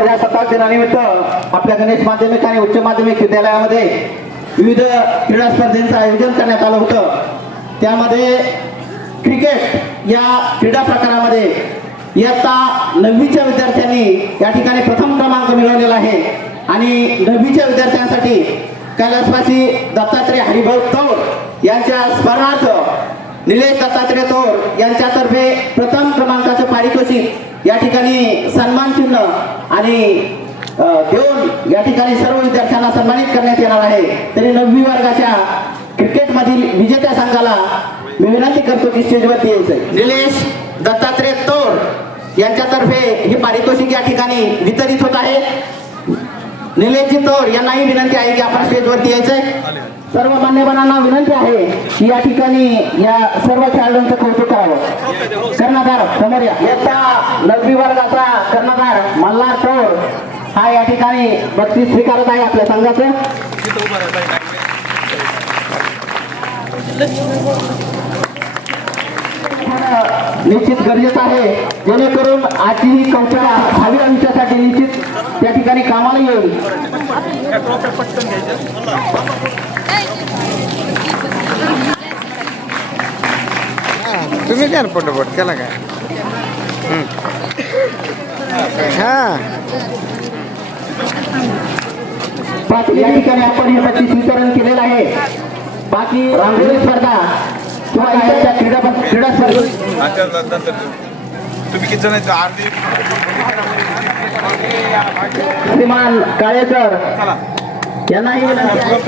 प्रजासत्ताक दिनानिमित्त आपल्या गणेश माध्यमिक आणि उच्च माध्यमिक विद्यालयामध्ये विविध क्रीडा स्पर्धेचं आयोजन करण्यात आलं होतं। त्यामध्ये क्रिकेट या क्रीडा प्रकारामध्ये इयत्ता 9वीच्या विद्यार्थ्यांनी या ठिकाणी प्रथम क्रमांक मिळवलेला आहे आणि 9वीच्या विद्यार्थ्यांसाठी कैलासवासी दत्तात्रय हरिभाऊ तौर यांच्या स्मरणार्थ निलेश दत्तात्रय तौर यांच्यातर्फे प्रथम क्रमांकाचं पारितोषिक या ठिकाणी सन्मान चिन्ह आणि देऊन या ठिकाणी सर्व विद्यार्थ्यांना सन्मानित करण्यात येणार आहे। तरी 9वी वर्गाच्या क्रिकेट मधील विजेत्या संघाला मी विनंती करतो की स्टेजवरती यायचं। निलेश दत्तात्रय तौर यांच्यातर्फे हे पारितोषिक या ठिकाणी वितरित होत आहे। निलेशजी तौर यांनाही विनंती आहे की आपण स्टेजवरती यायचंय। सर्व मान्यवरांना विनंती आहे की या ठिकाणी या सर्व खेळाडूंचं कौतुक करावं। कर्णधार समोर या। इयत्ता 9वी वर्गाचा कर्णधार मल्हार तौर हा या ठिकाणी बक्षीस स्वीकारत आहे आपल्या संघाचं। निश्चित गरजेचं आहे जेणेकरून आजची ही कौशल्य भावी आयुष्यासाठी निश्चित त्या ठिकाणी कामाला येईल। तुम्ही द्या पटपट त्याला काय बाकी या ठिकाणी आपण हे बक्षीस वितरण केलेलं आहे। बाकी रांगोळी स्पर्धा किंवा इतर क्रीडा स्पर्धा तुम्ही किती जण श्रीमान काळेकर यांनाही विनंती आहे।